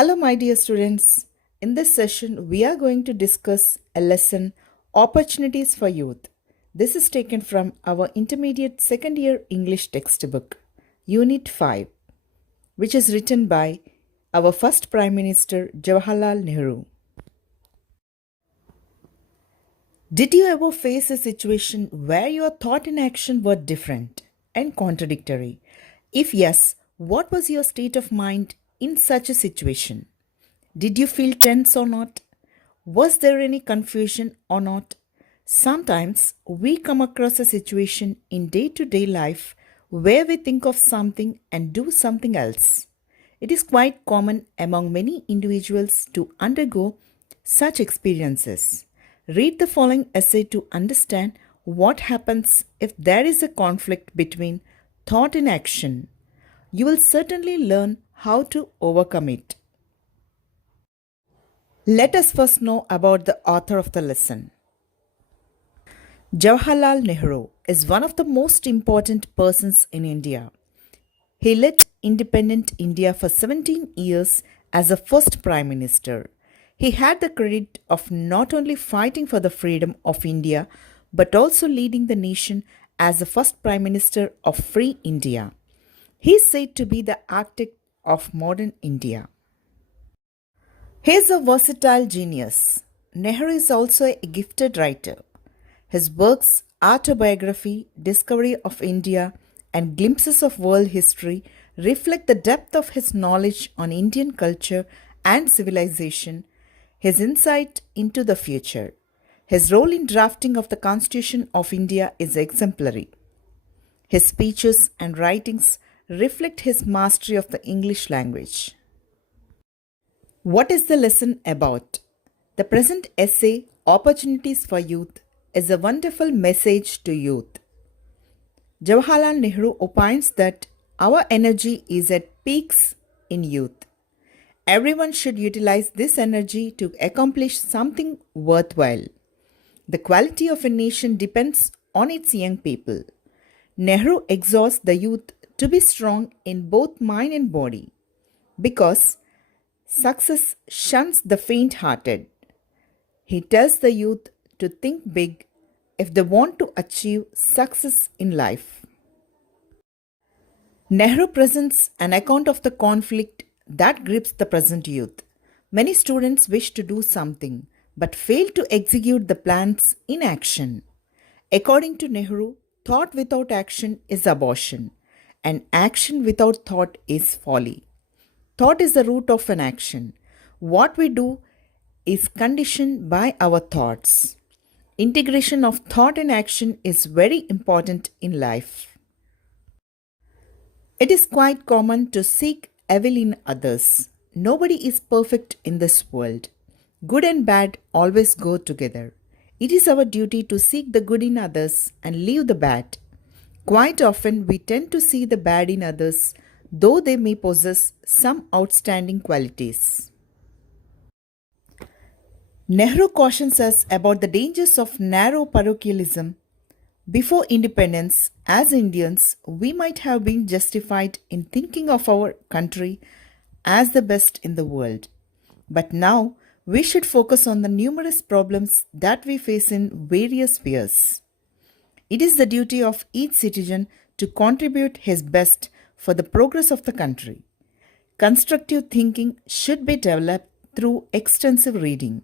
Hello, my dear students. In this session, we are going to discuss a lesson Opportunities for Youth. This is taken from our intermediate second year English textbook, Unit 5, which is written by our first Prime Minister Jawaharlal Nehru. Did you ever face a situation where your thought and action were different and contradictory? If yes, what was your state of mind in such a situation? Did you feel tense or not? Was there any confusion or not? Sometimes we come across a situation in day to day life where we think of something and do something else. It is quite common among many individuals to undergo such experiences. Read the following essay to understand what happens if there is a conflict between thought and action. You will certainly learn how to overcome it. Let us first know about the author of the lesson. Jawaharlal Nehru is one of the most important persons in India. He led independent India for 17 years as the first Prime Minister. He had the credit of not only fighting for the freedom of India but also leading the nation as the first Prime Minister of Free India. He is said to be the architect of modern India. He is a versatile genius. Nehru is also a gifted writer. His works, Autobiography, Discovery of India, and Glimpses of World History reflect the depth of his knowledge on Indian culture and civilization, his insight into the future. His role in drafting of the Constitution of India is exemplary. His speeches and writings reflect his mastery of the English language. What is the lesson about? The present essay, Opportunities for Youth, is a wonderful message to youth. Jawaharlal Nehru opines that our energy is at peaks in youth. Everyone should utilize this energy to accomplish something worthwhile. The quality of a nation depends on its young people. Nehru exhorts the youth to be strong in both mind and body because success shuns the faint hearted. He tells the youth to think big if they want to achieve success in life. Nehru presents an account of the conflict that grips the present youth. Many students wish to do something but fail to execute the plans in action. According to Nehru, thought without action is abortion, and action without thought is folly. Thought is the root of an action. What we do is conditioned by our thoughts. Integration of thought and action is very important in life. It is quite common to seek evil in others. Nobody is perfect in this world. Good and bad always go together. It is our duty to seek the good in others and leave the bad. Quite often, we tend to see the bad in others, though they may possess some outstanding qualities. Nehru cautions us about the dangers of narrow parochialism. Before independence, as Indians, we might have been justified in thinking of our country as the best in the world. But now, we should focus on the numerous problems that we face in various spheres. It is the duty of each citizen to contribute his best for the progress of the country. Constructive thinking should be developed through extensive reading.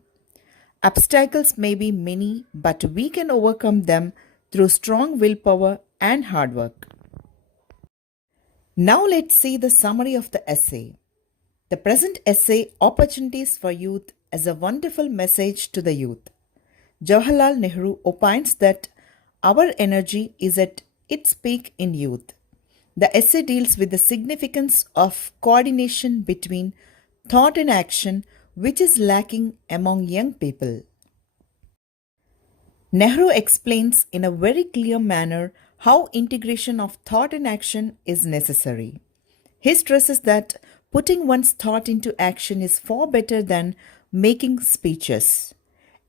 Obstacles may be many, but we can overcome them through strong willpower and hard work. Now let's see the summary of the essay. The present essay, Opportunities for Youth, is a wonderful message to the youth. Jawaharlal Nehru opines that our energy is at its peak in youth. The essay deals with the significance of coordination between thought and action, which is lacking among young people. Nehru explains in a very clear manner how integration of thought and action is necessary. He stresses that putting one's thought into action is far better than making speeches.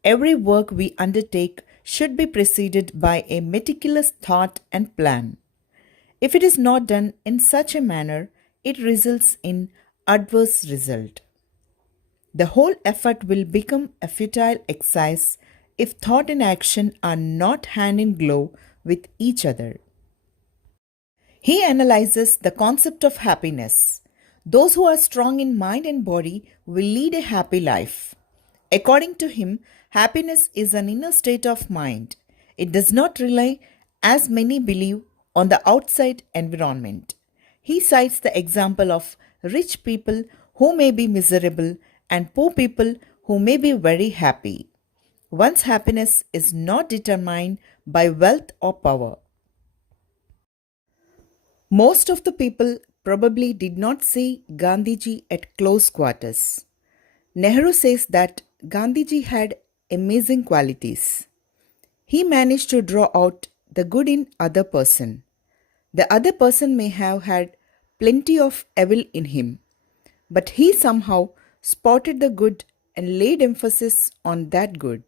Every work we undertake should be preceded by a meticulous thought and plan. If it is not done in such a manner, it results in adverse result. The whole effort will become a futile exercise if thought and action are not hand in glove with each other. He analyzes the concept of happiness. Those who are strong in mind and body will lead a happy life. According to him, happiness is an inner state of mind. It does not rely, as many believe, on the outside environment. He cites the example of rich people who may be miserable and poor people who may be very happy. One's happiness is not determined by wealth or power. Most of the people probably did not see Gandhiji at close quarters. Nehru says that Gandhiji had amazing qualities. He managed to draw out the good in other person. The other person may have had plenty of evil in him, but he somehow spotted the good and laid emphasis on that good.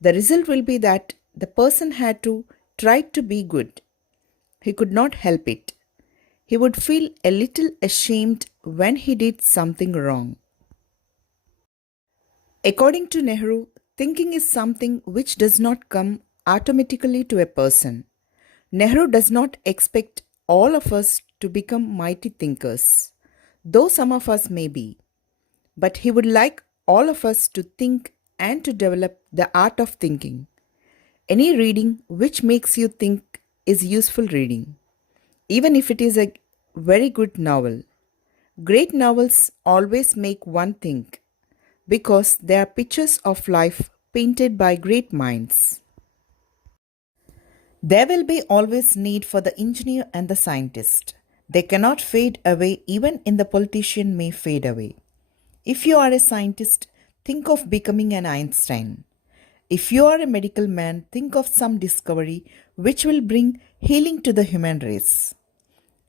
The result will be that the person had to try to be good. He could not help it. He would feel a little ashamed when he did something wrong. According to Nehru, thinking is something which does not come automatically to a person. Nehru does not expect all of us to become mighty thinkers, though some of us may be, but he would like all of us to think and to develop the art of thinking. Any reading which makes you think is useful reading, even if it is a very good novel. Great novels always make one think because they are pictures of life painted by great minds. There will be always need for the engineer and the scientist. They cannot fade away even in the politician may fade away. If you are a scientist, think of becoming an Einstein. If you are a medical man, think of some discovery which will bring healing to the human race.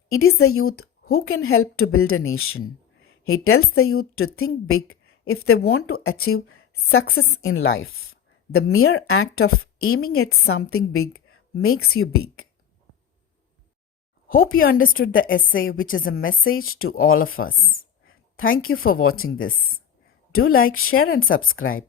It is the youth who can help to build a nation. He tells the youth to think big if they want to achieve success in life. The mere act of aiming at something big makes you big. Hope you understood the essay, which is a message to all of us. Thank you for watching this. Do like, share, and subscribe.